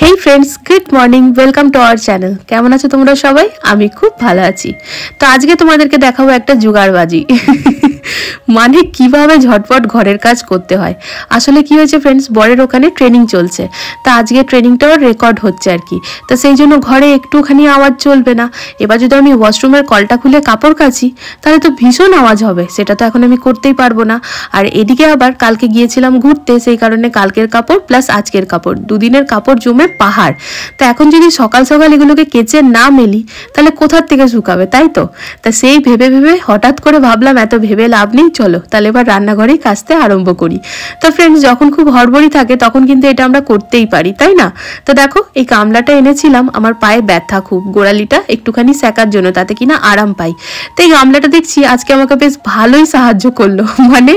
Hey friends, good morning, welcome to our channel. কেমন আছো তোমরা সবাই? আমি খুব ভালো আছি। তো আজকে তোমাদেরকে দেখাবো একটা জুগাড়বাজি। মানে কিভাবে ঝটপট ঘরের কাজ করতে হয়। আসলে কি হয়েছে ফ্রেন্ডস, বরের ওখানে ট্রেনিং চলছে, তা আজকে ট্রেনিংটাও রেকর্ড হচ্ছে আর কি। তো সেই জন্য ঘরে একটুখানি আওয়াজ চলবে না। এবার যদি আমি ওয়াশরুমের কলটা খুলে কাপড় কাচি তাহলে তো ভীষণ আওয়াজ হবে, সেটা তো এখন আমি করতেই পারবো না। আর এদিকে আবার কালকে গিয়েছিলাম ঘুরতে, সেই কারণে কালকের কাপড় প্লাস আজকের কাপড়, দুদিনের কাপড় জমে পাহাড়। তা এখন যদি সকাল সকাল এগুলোকে কেচে না মেলি তাহলে কোথার থেকে শুকাবে, তাই তো? তা সেই ভেবে ভেবে হঠাৎ করে ভাবলাম এত ভেবে লাভ নেই, চলো তাহলে এবার রান্নাঘরেই কাচতে আরম্ভ করি। তো ফ্রেন্ডস, যখন খুব হড়বড়ি থাকে তখন কিন্তু এটা আমরা করতেই পারি, তাই না? তো দেখো, এই গামলাটা এনেছিলাম, আমার পায়ে ব্যথা খুব, গোড়ালিটা একটুখানি সেকার জন্য, তাতে কিনা আরাম পাই। তো এই গামলাটা দেখছি আজকে আমাকে বেশ ভালোই সাহায্য করলো। মানে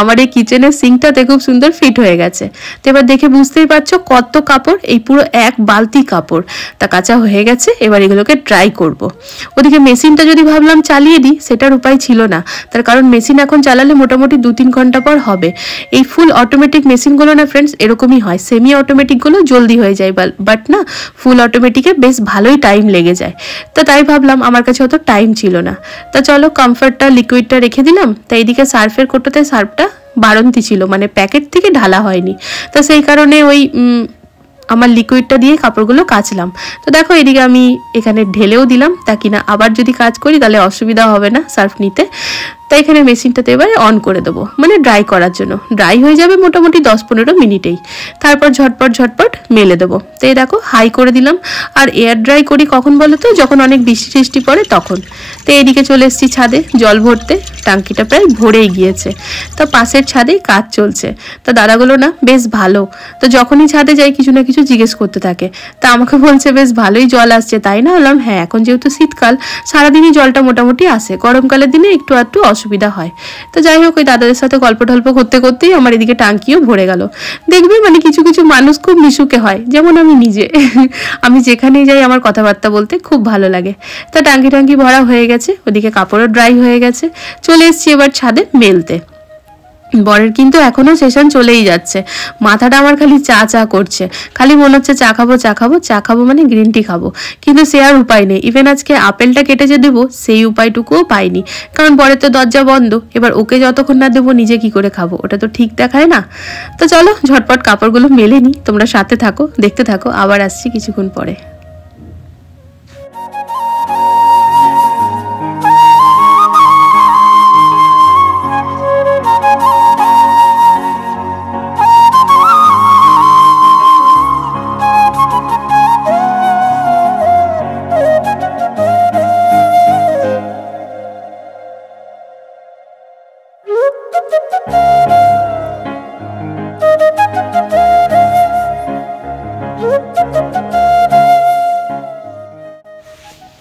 আমার এই কিচেনের সিঙ্কটাতে খুব সুন্দর ফিট হয়ে গেছে। তো এবার দেখে বুঝতেই পারছো কত কাপড়, এই পুরো এক বালতি কাপড়। তা কাঁচা হয়ে গেছে, এবার এগুলোকে ড্রাই করব। ওদিকে মেশিনটা যদি ভাবলাম চালিয়ে দিই, সেটার উপায় ছিল না, তার কারণ মেশিন এখন চালালে মোটামুটি 2-3 ঘন্টা পর হবে। এই ফুল অটোমেটিক মেশিনগুলো না ফ্রেন্ডস এরকমই হয়, সেমি অটোমেটিকগুলো জলদি হয়ে যায়, বাট না ফুল অটোমেটিকে বেশ ভালোই টাইম লেগে যায়। তো তাই ভাবলাম, আমার কাছে অত টাইম ছিল না। তা চলো কমফর্টটা লিকুইডটা রেখে দিলাম। তাই এইদিকে সার্ফের কোটোতে সার্ফটা বাড়ন্তি ছিল, মানে প্যাকেট থেকে ঢালা হয়নি। তো সেই কারণে ওই আমার লিকুইডটা দিয়ে কাপড়গুলো কাচলাম। তো দেখো এদিকে আমি এখানে ঢেলেও দিলাম, তা কিনা আবার যদি কাজ করি তাহলে অসুবিধা হবে না সার্ফ নিতে। তাই এখানে মেশিনটাতে এবারে অন করে দেবো, মানে ড্রাই করার জন্য। ড্রাই হয়ে যাবে মোটামুটি 10-15 মিনিটেই, তারপর ঝটপট ঝটপট মেলে দেবো। তো এই দেখো হাই করে দিলাম। আর এয়ার ড্রাই করি কখন বলো তো, যখন অনেক বৃষ্টি টিষ্টি পড়ে তখন। তো এইদিকে চলে এসেছি ছাদে জল ভরতে, টাঙ্কিটা প্রায় ভরেই গিয়েছে। তো পাশের ছাদেই কাজ চলছে। তো দাদাগুলো না বেশ ভালো, তো যখনই ছাদে যাই কিছু না কিছু জিজ্ঞেস করতে থাকে। তা আমাকে বলছে বেশ ভালোই জল আসছে, তাই না? বললাম হ্যাঁ, এখন যেহেতু শীতকাল সারাদিনই জলটা মোটামুটি আসে, গরমকালের দিনে একটু একটু অসুবিধা হয়। তো যাই হোক, ওই দাদাদের সাথে গল্প টল্প করতে করতেই আমার এদিকে টাঙ্কিও ভরে গেল। দেখবে মানে কিছু কিছু মানুষ খুব মিশুকে হয়, যেমন আমি নিজে। আমি যেখানেই যাই আমার কথাবার্তা বলতে খুব ভালো লাগে। তো টাঙ্কি ভরা হয়ে গেছে, ওদিকে কাপড়ও ড্রাই হয়ে গেছে। চলে এসছি এবার ছাদে মেলতে। বরের কিন্তু এখনো সেশন চলেই যাচ্ছে, মাথাটা আমার খালি চা চা করছে, খালি মনে হচ্ছে চা খাবো চা খাবো চা খাবো, মানে গ্রিন টি খাবো। কিন্তু সে আর উপায় নেই, ইভেন আজকে আপেলটা কেটে যে দেবো সেই উপায়টুকুও পাইনি, কারণ বরের তো দরজা বন্ধ। এবার ওকে যতক্ষণ না দেবো নিজে কি করে খাবো, ওটা তো ঠিক দেখায় না। তো চলো ঝটপট কাপড়গুলো মেলে নিই, তোমরা সাথে থাকো, দেখতে থাকো, আবার আসছি কিছুক্ষণ পরে।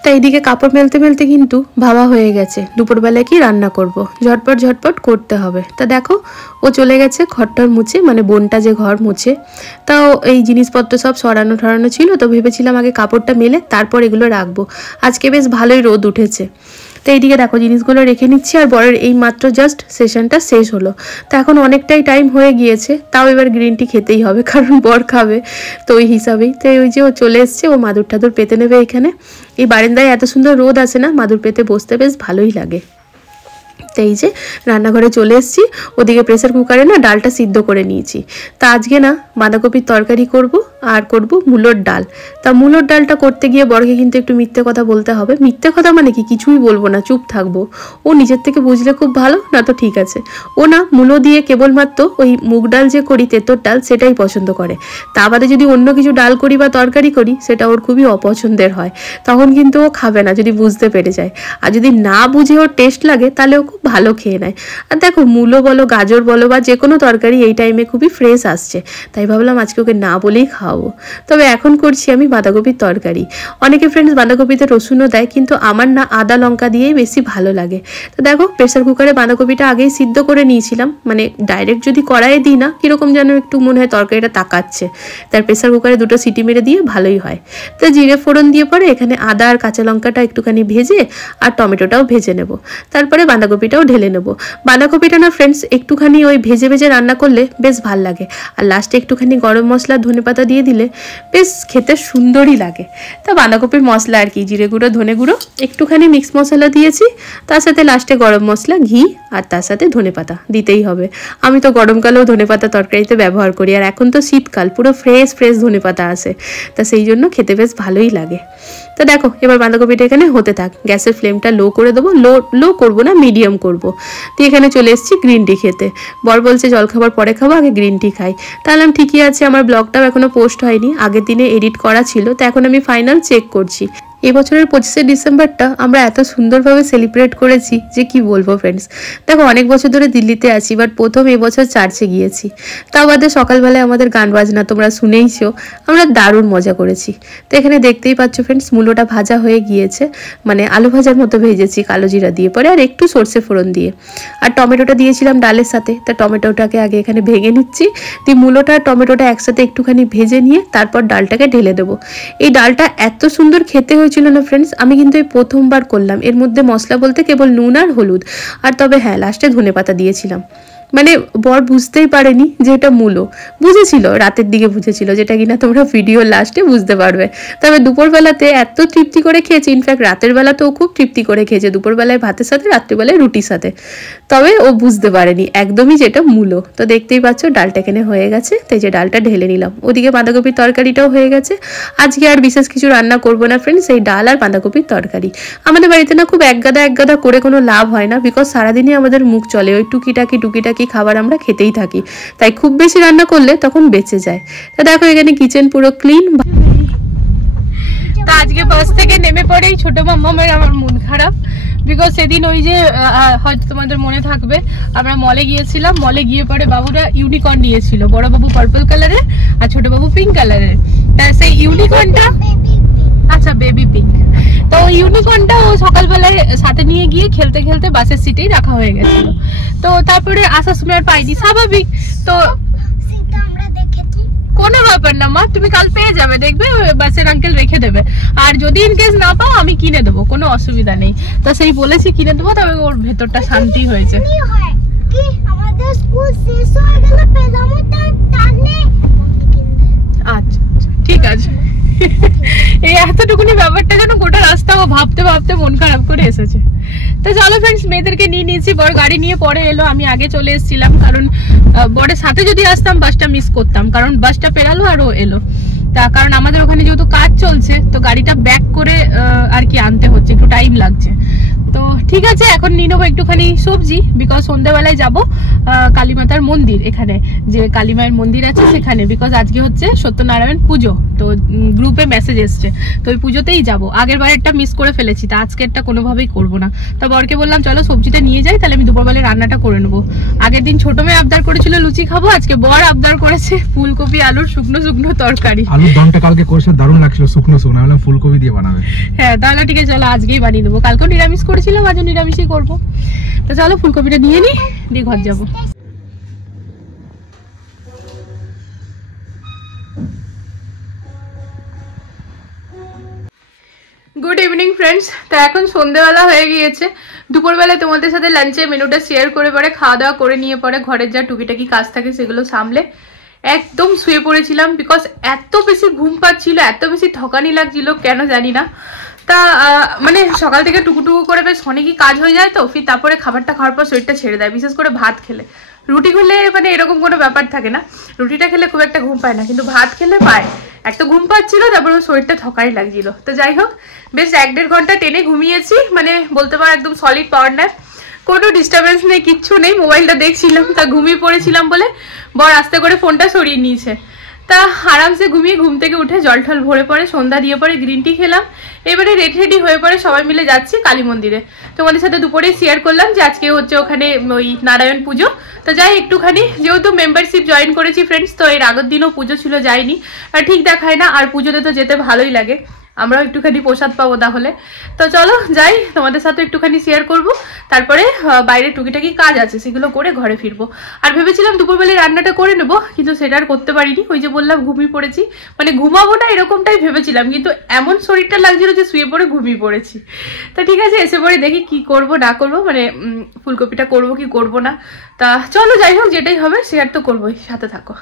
তাই এইদিকে কাপড় মেলতে মেলতে কিন্তু ভাবা হয়ে গেছে দুপুরবেলায় কি রান্না করব, ঝটপট ঝটপট করতে হবে। তা দেখো ও চলে গেছে ঘরটার মুছে, মানে বোনটা যে ঘর মুছে। তাও এই জিনিসপত্র সব সরানো ঠরানো ছিল, তো ভেবেছিলাম আগে কাপড়টা মেলে তারপর এগুলো রাখবো। আজকে বেশ ভালোই রোদ উঠেছে। তো এইদিকে দেখো জিনিসগুলো রেখে নিচ্ছি, আর বরের এই মাত্র জাস্ট সেশনটা শেষ হলো। তো এখন অনেকটাই টাইম হয়ে গিয়েছে, তাও এবার গ্রিন টি খেতেই হবে, কারণ বর খাবে, তো ওই হিসাবেই। তো ওই যে ও চলে এসছে, ও মাদুর টাদুর পেতে নেবে এখানে। এই বারান্দায় এত সুন্দর রোদ আছে না, মাদুর পেতে বসতে বেশ ভালোই লাগে। তো এই যে রান্নাঘরে চলে এসেছি, ওদিকে প্রেসার কুকারে না ডালটা সিদ্ধ করে নিয়েছি। তা আজকে না বাঁধাকপির তরকারি করব, আর করব মূলোর ডাল। তা মূলোর ডালটা করতে গিয়ে বরকে কিন্তু একটু মিথ্যে কথা বলতে হবে। মিথ্যে কথা মানে কি, কিছুই বলবো না, চুপ থাকবো। ও নিজের থেকে বুঝলে খুব ভালো, না তো ঠিক আছে। ও না মূলো দিয়ে কেবলমাত্র ওই মুগ ডাল যে করি, তেঁতোর ডাল, সেটাই পছন্দ করে। তা বাদে যদি অন্য কিছু ডাল করি বা তরকারি করি, সেটা ওর খুবই অপছন্দের হয়, তখন কিন্তু ও খাবে না যদি বুঝতে পেরে যায়। আর যদি না বুঝে ওর টেস্ট লাগে তাহলে ও খুব ভালো খেয়ে নেয়। আর দেখো মূলো বলো, গাজর বলো, বা যে কোনো তরকারি এই টাইমে খুবই ফ্রেশ আসছে, তাই ভাবলাম আজকে ওকে না বলেই খাওয়াবো। তবে এখন করছি আমি বাঁধাকপির তরকারি। অনেকে ফ্রেন্ডস বাঁধাকপিতে রসুনও দেয়, কিন্তু আমার না আদা লঙ্কা দিয়েই বেশি ভালো লাগে। তো দেখো প্রেসার কুকারে বাঁধাকপিটা আগেই সিদ্ধ করে নিয়েছিলাম, মানে ডাইরেক্ট যদি কড়াইয়ে দিই না কীরকম যেন একটু মনে হয় তরকারিটা তাকাচ্ছে, তার প্রেসার কুকারে 2টো সিটি মেরে দিয়ে ভালোই হয়। তো জিরে ফোড়ন দিয়ে পরে এখানে আদা আর কাঁচা লঙ্কাটা একটুখানি ভেজে আর টমেটোটাও ভেজে নেব, তারপরে বাঁধাকপিটাও ঢেলে নেব। বাঁধাকপিটা না ফ্রেন্ডস একটুখানি ওই ভেজে ভেজে রান্না করলে বেশ ভাল লাগে, আর লাস্টে একটু একটুখানি গরম মশলা ধনেপাতা দিয়ে দিলে বেশ খেতে সুন্দরই লাগে। তা বাঁধাকপির মশলা আর কি, জিরে গুঁড়ো, ধনে গুঁড়ো, একটুখানি মিক্স মশলা দিয়েছি, তার সাথে লাস্টে গরম মশলা, ঘি আর তার সাথে ধনেপাতা দিতেই হবে। আমি তো গরমকালেও ধনেপাতা তরকারিতে ব্যবহার করি, আর এখন তো শীতকাল, পুরো ফ্রেশ ফ্রেশ ধনেপাতা আসে, তা সেই জন্য খেতে বেশ ভালোই লাগে। তো দেখো এবার বাঁধাকপিটা এখানে হতে থাক, গ্যাসের ফ্লেমটা লো করে দেবো, লো করবো না, মিডিয়াম করবো। তো এখানে চলে এসেছি গ্রিন টি খেতে। বর বলছে জল খাবার পরে খাবো, আগে গ্রিন টি খাই। তাহলে ঠিকই আছে, আমার ব্লগটাও এখনো পোস্ট হয়নি, আগের দিনে এডিট করা ছিল, তো এখন আমি ফাইনাল চেক করছি। এবছরের 25শে ডিসেম্বরটা আমরা এত সুন্দরভাবে সেলিব্রেট করেছি যে কি বলবো ফ্রেন্ডস। দেখো অনেক বছর ধরে দিল্লিতে আছি, বাট প্রথম এবছর চার্চে গিয়েছি, তাও বাদে সকালবেলায় আমাদের গান বাজনা তোমরা শুনেইছো, আমরা দারুণ মজা করেছি। তো এখানে দেখতেই পাচ্ছ ফ্রেন্ডস, মূলোটা ভাজা হয়ে গিয়েছে, মানে আলু ভাজার মতো ভেজেছি কালো জিরা দিয়ে, পরে আর একটু সর্ষে ফোড়ন দিয়ে, আর টমেটোটা দিয়েছিলাম ডালের সাথে। তা টমেটোটাকে আগে এখানে ভেঙে নিচ্ছি, দিয়ে মূলোটা আর টমেটোটা একসাথে একটুখানি ভেজে নিয়ে তারপর ডালটাকে ঢেলে দেবো। এই ডালটা এত সুন্দর খেতে ছিল না ফ্রেন্ডস, আমি কিন্তু এই প্রথমবার করলাম। এর মধ্যে মশলা বলতে কেবল নুন আর হলুদ, আর তবে হ্যাঁ লাস্টে ধনেপাতা দিয়েছিলাম। মানে বর বুঝতেই পারেনি যে এটা মূলো, বুঝেছিল রাতের দিকে বুঝেছিল, যেটা কিনা তোমরা ভিডিওর লাস্টে বুঝতে পারবে। তবে দুপুরবেলাতে এত তৃপ্তি করে খেয়েছে, ইনফ্যাক্ট রাতের বেলাতেও খুব তৃপ্তি করে খেয়েছে, দুপুরবেলায় ভাতের সাথে, রাত্রিবেলায় রুটির সাথে। তবে ও বুঝতে পারেনি একদমই যেটা মূলো। তো দেখতেই পাচ্ছ ডালটা এখানে হয়ে গেছে, তাই যে ডালটা ঢেলে নিলাম। ওদিকে বাঁধাকপির তরকারিটাও হয়ে গেছে। আজকে আর বিশেষ কিছু রান্না করবো না ফ্রেন্ডস, এই ডাল আর বাঁধাকপির তরকারি। আমাদের বাড়িতে না খুব একগাদা করে কোনো লাভ হয় না, বিকজ সারাদিনই আমাদের মুখ চলে ওই টুকিটাকি খাবার আমরা খেতেই থাকি, তাই খুব বেশি রান্না করলে তখন বেঁচে যায়। তা দেখো এখানে কিচেন পুরো ক্লিন। তো আজকে বাস থেকে নেমে পড়েই ছোট মাম্মামের আমার মন খারাপ, বিকজ সেদিন ওই যে হয়তো তোমাদের মনে থাকবে আমরা মলে গিয়েছিলাম, মলে গিয়ে পরে বাবুরা ইউনিকর্ন নিয়েছিল, বড় বাবু পার্পল কালারের আর ছোট বাবু পিঙ্ক কালারের। তা সেই ইউনিকর্নটা, আচ্ছা বেবি পিঙ্ক, তো ইউনিকর্নটা ও সকালবেলায় সাথে নিয়ে গিয়ে খেলতে খেলতে বাসের সিটেই রাখা হয়ে গেছিল। তো তারপরে আসার সময় আর পাইনি, স্বাভাবিক। তো কোনো ব্যাপার না মা, তুমি কাল পেয়ে যাবে, দেখবে বাসের আঙ্কেল রেখে দেবে, আর যদি ইনকেস না পাও আমি কিনে দেবো, কোনো অসুবিধা নেই। তো সেই বলেছি কিনে দেবো, তবে ওর ভেতরটা শান্তি হয়েছে। আচ্ছা ঠিক আছে, এই এতটুকুনি ব্যাপারটা যেন গোটা রাস্তা ও ভাবতে ভাবতে মন খারাপ করে এসেছে। তো চলো ফ্রেন্ডস, মেয়েদেরকে নিয়ে নিয়েছি, বর গাড়ি নিয়ে পরে এলো, আমি আগে চলে এসেছিলাম, কারণ বরের সাথে যদি আসতাম বাসটা মিস করতাম, কারণ বাসটা পেরালো আর ও এলো। তা কারণ আমাদের ওখানে যেহেতু কাজ চলছে, তো গাড়িটা ব্যাক করে আর কি আনতে হচ্ছে, একটু টাইম লাগছে। তো ঠিক আছে, এখন নিয়ে নেবো একটুখানি সবজি, বিকজ সন্ধ্যাবেলায় যাবো কালীমাতার মন্দির, এখানে যে কালীমায়ের মন্দির আছে সেখানে, বিকজ আজকে হচ্ছে সত্যনারায়ণ পুজো, তো গ্রুপে মেসেজ এসছে, তো ওই পুজোতেই যাবো। আগের বারেরটা মিস করে ফেলেছি, তা আজকেরটা কোনোভাবেই করবো না। তো বরকে বললাম চলো সবজিটা নিয়ে যাই, তাহলে আমি দুপুরবেলায় রান্নাটা করে নেবো। আগের দিন ছোট মেয়ে আবদার করেছিল লুচি খাবো, আজকে বর আবদার করেছে ফুলকপি আলুর শুকনো শুকনো তরকারি। আলুর দমটা কালকে করেছে, দারুণ লাগছিল, শুকনো শুকনো, আমি বললাম ফুলকপি দিয়ে বানাবে। হ্যাঁ তাহলে ঠিক আছে, চলো আজকেই বানিয়ে দেবো, কালকেও নিরামিষ করেছিলাম, আজও নিরামিষই করবো। তো চলো ফুলকপিটা নিয়ে নিই, দিয়ে ঘর যাবো। Good evening friends. তো এখন সন্ধ্যেবেলা হয়ে গিয়েছে, দুপুরবেলায় তোমাদের সাথে লাঞ্চের মেনুটা শেয়ার করে পরে খাওয়া দাওয়া করে নিয়ে পরে ঘরের যা টুকিটাকি কাজ থাকে সেগুলো সামলে একদম শুয়ে পড়েছিলাম, বিকজ এত বেশি ঘুম পাচ্ছিল, এত বেশি থকানি লাগছিল কেন জানি না। তা মানে সকাল থেকে টুকুটুকু করে বেশ অনেকই কাজ হয়ে যায়, তো ফির তারপরে খাবারটা খাওয়ার পর শরীরটা ছেড়ে দেয়, বিশেষ করে ভাত খেলে। রুটি খেলে মানে এরকম কোনো ব্যাপার থাকে না, রুটিটা খেলে খুব একটা ঘুম পায় না, কিন্তু ভাত খেলে পায়। এক তো ঘুম পাচ্ছিল, তারপর শরীরটা থকাই লাগছিল। তো যাই হোক, বেশ 1-1.5 ঘন্টা টেনে ঘুমিয়েছি, মানে বলতে পারো একদম সলিড পাওয়ার ন্যাপ, কোনো ডিস্টারবেন্স নেই, কিচ্ছু নেই। মোবাইলটা দেখছিলাম, তা ঘুমিয়ে পড়েছিলাম বলে বর আস্তে করে ফোনটা সরিয়ে নিয়েছে। তা আরামসে ঘুমিয়ে ঘুম থেকে উঠে জল টল ভরে পরে সন্ধ্যা দিয়ে পরে গ্রিন টি খেলাম। এবারে রেডি হয়ে পরে সবাই মিলে যাচ্ছি কালী মন্দিরে। তোমাদের সাথে দুপুরে শেয়ার করলাম যে আজকে হচ্ছে ওখানে ওই নারায়ণ পুজো, তো যাই একটুখানি, যেহেতু মেম্বারশিপ জয়েন করেছি ফ্রেন্ডস, তো এর আগের দিনও পুজো ছিল, যাইনি, আর ঠিক দেখায় না, আর পুজোতে তো যেতে ভালোই লাগে। আমরাও একটুখানি প্রসাদ পাবো তাহলে। তো চলো যাই, তোমাদের সাথে একটুখানি শেয়ার করব, তারপরে বাইরে টুকিটাকি কাজ আছে সেগুলো করে ঘরে ফিরবো। আর ভেবেছিলাম দুপুরবেলায় রান্নাটা করে নেবো, কিন্তু সেটা আর করতে পারিনি। ওই যে বললাম ঘুমিয়ে পড়েছি, মানে ঘুমাবো না এরকমটাই ভেবেছিলাম, কিন্তু এমন শরীরটা লাগছিল যে শুয়ে পড়ে ঘুমিয়ে পড়েছি। তা ঠিক আছে, এসে পরে দেখি কি করব না করব, মানে ফুলকপিটা করব কি করব না। তা চলো যাই হোক, যেটাই হবে শেয়ার তো করবোই, সাথে থাকো।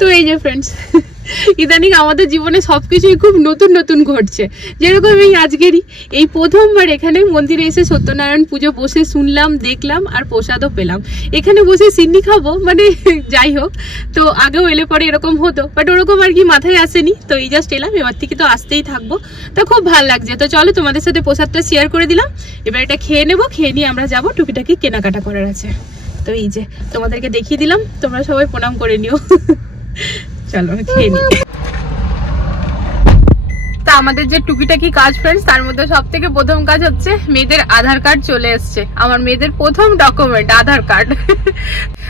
তো এই যে ফ্রেন্ডস, ইদানিং আমাদের জীবনে সবকিছুই খুব নতুন নতুন ঘটছে। যেরকম এই আজকেরই এই প্রথমবার এখানে মন্দিরে এসে সত্যনারায়ণ পুজো বসে শুনলাম, দেখলাম আর প্রসাদও পেলাম। এখানে বসে সিন্নি খাবো, মানে যাই হোক, তো আগেও এলে পরে এরকম হতো, বাট ওরকম আর কি মাথায় আসেনি। তো এই জাস্ট এলাম, এবার থেকে তো আসতেই থাকবো। তো খুব ভালো লাগছে। তো চলো তোমাদের সাথে প্রসাদটা শেয়ার করে দিলাম, এবার এটা খেয়ে নেবো, খেয়ে নিয়ে আমরা যাবো, টুকিটাকি কেনাকাটা করার আছে। তো এই যে তোমাদেরকে দেখিয়ে দিলাম, তোমরা সবাই প্রণাম করে নিও। চলো খেয়ে নি। তা আমাদের যে টুকিটাকি কাজ ফ্রেন্ডস, তার মধ্যে সব থেকে প্রথম কাজ হচ্ছে মেয়েদের আধার কার্ড চলে এসছে। আমার মেয়েদের প্রথম ডকুমেন্ট আধার কার্ড।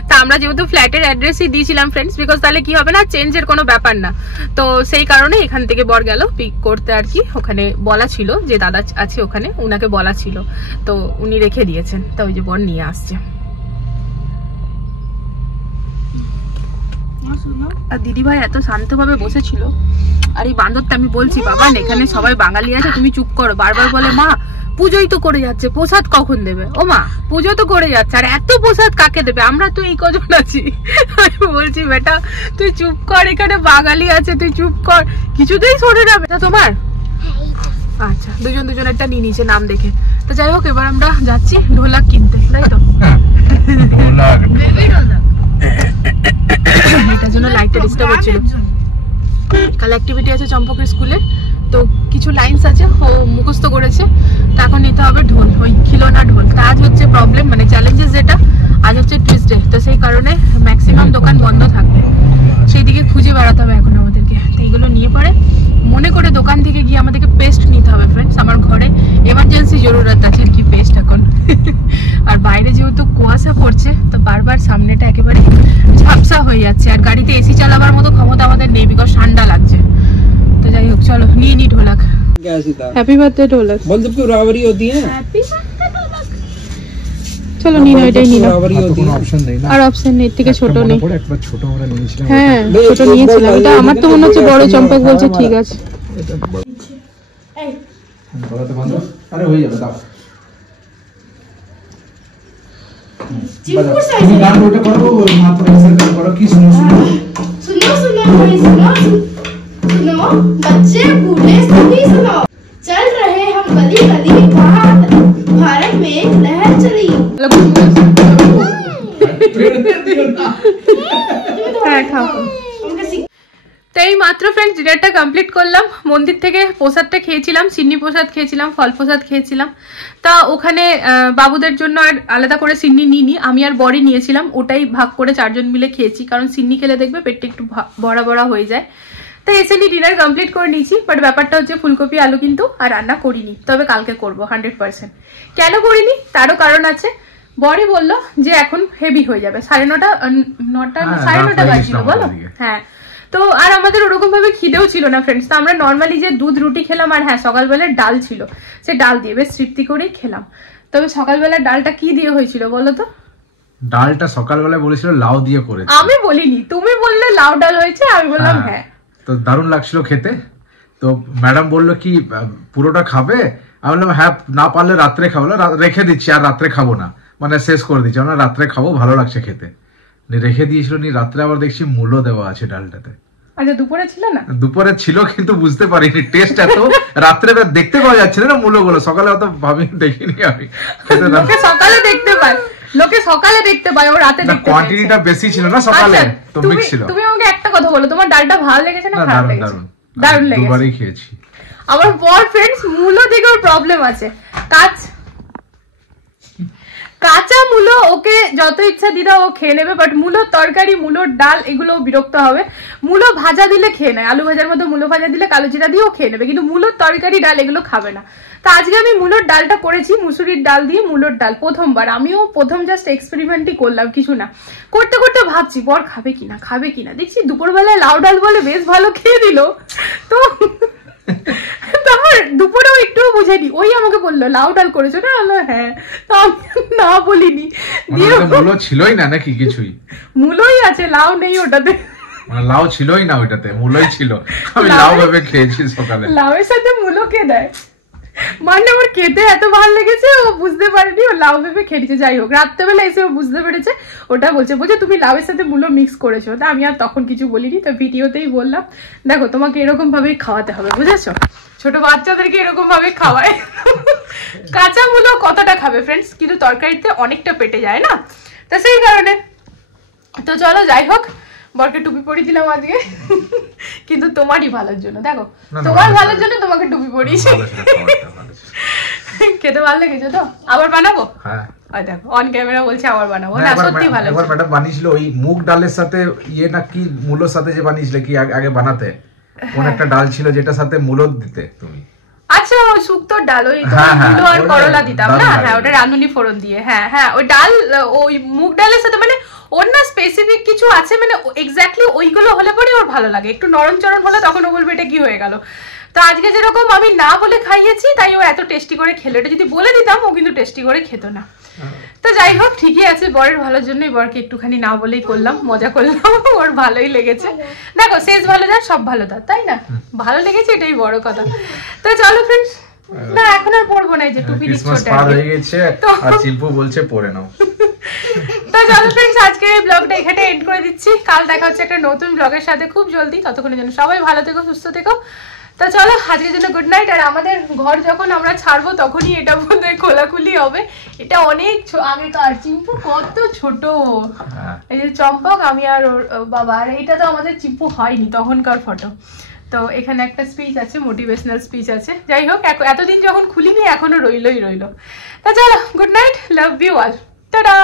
তা আমরা যেহেতু ফ্ল্যাটের অ্যাড্রেসই দিয়েছিলাম ফ্রেন্ডস, বিকজ তাহলে কি হবে না, চেঞ্জের কোনো ব্যাপার না। তো সেই কারণে এখান থেকে বর গেল পিক করতে আর কি। ওখানে বলা ছিল যে দাদা আছে ওখানে, উনাকে বলা ছিল, তো উনি রেখে দিয়েছেন। তা ওই যে বর নিয়ে আসছে। আর দিদি ভাই এত শান্তভাবে বসেছিল। আর এই বান্দরটা, আমি বলছি বাবা এখানে সবাই বাঙালি আছে, তুমি চুপ করো। বারবার বলে মা পুজোই তো করে যাচ্ছে, প্রসাদ কখন দেবে? ও মা পুজো তো করে যাচ্ছে, আর এত প্রসাদ কাকে দেবে? আমরা তো এই কজন আছি। আমি বলছি বেটা তুই চুপ কর, এখানে বাঙালি আছে, তুই চুপ কর, কিছুতেই শোনে না বেটা তোমার। আচ্ছা দুজন একটা নিয়ে নিয়েছে নাম দেখে। তো যাই হোক, এবার আমরা যাচ্ছি ঢোলক কিনতে, তাই তো? এটার জন্য লাইটটা ডিস্টার্ব হচ্ছিল। কাল অ্যাক্টিভিটি আছে চম্পকের স্কুলে, তো কিছু লাইনস আছে ও মুখস্থ করেছে। তা এখন নিতে হবে ঢোল, ওই খিলোনা ঢোল। তা আজ হচ্ছে প্রবলেম, মানে চ্যালেঞ্জেস যেটা, আজ হচ্ছে টিউসডে, তো সেই কারণে ম্যাক্সিমাম দোকান বন্ধ থাকবে। সেই দিকে খুঁজে বেড়াতে হবে এখন আমাদেরকে। তো এইগুলো নিয়ে পরে মনে করে দোকান থেকে গিয়ে আমাদেরকে পেস্ট নিতে হবে ফ্রেন্ডস। আমার ঘরে এমার্জেন্সি জরুরত আছে আর কি পেস্ট এখন। আর বাইরে যেহেতু কুয়াশা পড়ছে, তো বারবার সামনেটা একেবারে ঝাপসা হয়ে যাচ্ছে, আর গাড়িতে এসি চালাবার মতো ক্ষমতা আমাদের নেই, বিকজ ঠান্ডা লাগছে। তো যাই হোক চলো নিয়ে নি ঢোলক। হ্যাপি বার্থডে ঢোলক বল, सबकी बराबरी होती है। Happy birthday Dholak. চলো নিনো, এটাই নিনো। কোনো অপশন নেই না, আর অপশন নেই, থেকে ছোট নেই। একবার ছোট আমরা নিয়েছিলাম। হ্যাঁ ছোট নিয়েছিলাম, এটা আমার তো মনে হচ্ছে বড়। চম্পক বলছে ঠিক আছে। এই বলতে বন্ধ, আরে হয়ে যাবে দাও। তুমি গান ওটা করো, মাত্র এক্সারসাইজ করো। কি শুনো শুনো শুনো শুনো শুনো सुनो बच्चे बूढ़े सभी सुनो, चल रहे हम गली गली, भारत में एक लहर चली। তো এই মাত্র ফ্রেন্ডস ডিনারটা কমপ্লিট করলাম। মন্দির থেকে প্রসাদটা খেয়েছিলাম, সিন্নি প্রসাদ খেয়েছিলাম, ফল প্রসাদ খেয়েছিলাম। তা ওখানে বাবুদের জন্য আর আলাদা করে সিন্নি নিইনি, আমি আর বড়ি নিয়েছিলাম। ওটাই ভাগ করে চারজন মিলে খেয়েছি, কারণ সিন্নি খেলে দেখবে পেটটা একটু বড়া বড়া হয়ে যায়। তো এসে নিয়ে ডিনার কমপ্লিট করে নিয়েছি। বাট ব্যাপারটা হচ্ছে ফুলকপি আলু কিন্তু আর রান্না করিনি, তবে কালকে করবো 100%। কেন করিনি তারও কারণ আছে। বড়ি বললো যে এখন হেভি হয়ে যাবে, 9:30 বাজছিল বলো। হ্যাঁ তো আর আমাদের ওরকম ভাবে খিদেও ছিল না ফ্রেন্ডস। তো আমরা নর্মালি যে দুধ রুটি খেলাম, আর হ্যাঁ সকালবেলার ডাল ছিল, সে ডাল দিয়ে বেশ তৃপ্তি করেই খেলাম। তবে সকালবেলার ডালটা কি দিয়ে হয়েছিল বলো তো? ডালটা সকালবেলা বলেছিল লাউ দিয়ে করেছে। আমি বলিনি, তুমি বললে লাউ ডাল হয়েছে, আমি বললাম হ্যাঁ। তো দারুণ লাগছিল খেতে। তো ম্যাডাম বললো কি পুরোটা খাবে, আমি বললাম হ্যাঁ, না পারলে রাত্রে খাবো, রেখে দিচ্ছি, আর রাত্রে খাবো না, মানে শেষ করে দিচ্ছি, আমরা রাত্রে খাবো, ভালো লাগছে খেতে। রেখে দিয়েছিল নি রাত্রে, আবার দেখছি মূলো দেওয়া আছে ডালটাতে। আচ্ছা দুপুরে ছিল না? দুপুরে ছিল কিন্তু বুঝতে পারিনি, টেস্ট এত রাত্রে দেখতে পাওয়া যাচ্ছে না মূলগুলো, সকালে অত ভাবি দেখিনি আমি। লোকে সকালে দেখতে পায়, লোকে সকালে দেখতে পায়, ও রাতে দেখতে পায়। কোয়ান্টিটিটা বেশি ছিল না সকালে, তো মিক্স ছিল। তুমি আমাকে একটা কথা বলো, তোমার ডালটা ভালো লেগেছে না খারাপ লেগেছে? দারুণ লেগেছে, দুবারই খেয়েছি। আমার বর ফ্রেন্ডস মূলো থেকে ওর প্রবলেম আছে, কাঁচা মূলো ওকে যত ইচ্ছা দিলে ও খেয়ে নেবে, বাট মূলোর তরকারি, মূলোর ডাল এগুলো বিরক্ত হবে। মূলো ভাজা দিলে খেয়ে নেয়, আলু ভাজার মধ্যে মূলো ভাজা দিলে কালো জিরা দিয়েও খেয়ে নেবে, কিন্তু মূলোর তরকারি ডাল এগুলো খাবে না। তো আজকে আমি মূলোর ডালটা করেছি, মুসুরির ডাল দিয়ে মূলোর ডাল, প্রথমবার। আমিও প্রথম জাস্ট এক্সপেরিমেন্টই করলাম, কিছু না, করতে করতে ভাবছি বর খাবে কিনা, দেখছি দুপুরবেলায় লাউ ডাল বলে বেশ ভালো খেয়ে দিল। তো তারপর দুপুরেও একটুও বুঝেনি, ওই আমাকে বললো লাউ ডাল করেছো না? হ্যাঁ। তো আমি না বলিনি, দিয়ে মূলো ছিলই না নাকি কিছুই? মূলোই আছে, লাউ নেই ওটাতে, লাউ ছিলই না ওইটাতে, মূলোই ছিল। আমি লাউ ভেবে খেয়েছি সকালে। লাউয়ের সাথে মূলো কে দেয়? মানে ওর খেতে এত ভালো লেগেছে, ও বুঝতে পারেনি, ও লাউ ভেবে খেয়েছে। যাই হোক, রাত্রেবেলা এসে ও বুঝতে পেরেছে, ওটা বলছে তুমি লাউয়ের সাথে মূলো মিক্স করেছো। তা আমি আর তখন কিছু বলিনি, তো ভিডিওতেই বললাম দেখো তোমাকে এরকম ভাবেই খাওয়াতে হবে, বুঝেছো? ছোট বাচ্চাদেরকে এরকম ভাবে খাওয়ায়। কাঁচা মূলো কতটা খাবে ফ্রেন্ডস, কিন্তু তরকারিতে অনেকটা পেটে যায় না, তো সেই কারণে। তো চলো যাই হোক, বরকে টুপি পরিয়ে দিলাম আজকে, কিন্তু তোমারই ভালোর জন্য, দেখো তোমার ভালোর জন্য তোমাকে টুপি পরিয়েছি। খেতে ভালো লেগেছে তো? আবার বানাবো? হ্যাঁ দেখো অন ক্যামেরা বলছে আবার বানাবো না, সত্যি ভালো। একবার ম্যাডাম বানিয়েছিল ওই মুগ ডালের সাথে ইয়ে না কি মূলোর সাথে যে বানিয়েছিলে, কি আগে বানাতে কোন একটা ডাল ছিল যেটার সাথে মূলো দিতে তুমি? আচ্ছা ওই শুক্তোর ডাল, ওই মূলো আর করলা দিতাম না? হ্যাঁ ওটা রাঁধুনি ফোড়ন দিয়ে। হ্যাঁ হ্যাঁ ওই ডাল, ওই মুগ ডালের সাথে মানে ওর না স্পেসিফিক কিছু আছে, মানে এক্স্যাক্টলি ওইগুলো হলে পরে ওর ভালো লাগে, একটু নরম চরম হলে তখন ও বলবে এটা কি হয়ে গেল। তো আজকে যেরকম আমি না বলে খাইয়েছি, তাই ও এত টেস্টি করে খেলো। এটা যদি বলে দিতাম ও কিন্তু টেস্টি করে খেত না। তো যাই হোক ঠিকই আছে, বরের ভালোর জন্যই বরকে একটুখানি না বলেই করলাম, মজা করলাম, ওর ভালোই লেগেছে। দেখো শেষ ভালো যার সব ভালো তার, তাই না? ভালো লেগেছে এটাই বড় কথা। তো চলো ফ্রেন্ডস, না এখন আর পড়বো না, এই যে টুপি ক্রিসমাস পার হয়ে গেছে আর চিম্পু বলছে পরে নাও। তো চলো ফ্রেন্ডস, আজকের এই ব্লগটা এখানে এন্ড করে দিচ্ছি। কাল দেখা হচ্ছে একটা নতুন ব্লগের সাথে খুব জলদি। ততক্ষণের জন্য সবাই ভালো থেকো, সুস্থ থেকো। তো চলো আজকের জন্য গুড নাইট। আর আমাদের ঘর যখন আমরা ছাড়বো তখনই এটা বোধহয় খোলাখুলি হবে। এটা অনেক আগেকার, চিম্পু কত ছোট, এই যে চম্পক, আমি আর ওর বাবা। আর এটা তো আমাদের চিম্পু হয়নি তখনকার ফটো। তো এখানে একটা স্পিচ আছে, মোটিভেশনাল স্পিচ আছে। যাই হোক এতদিন যখন খুলিনি এখনো রইলই রইলো। তা চলো good night, love you all, tata.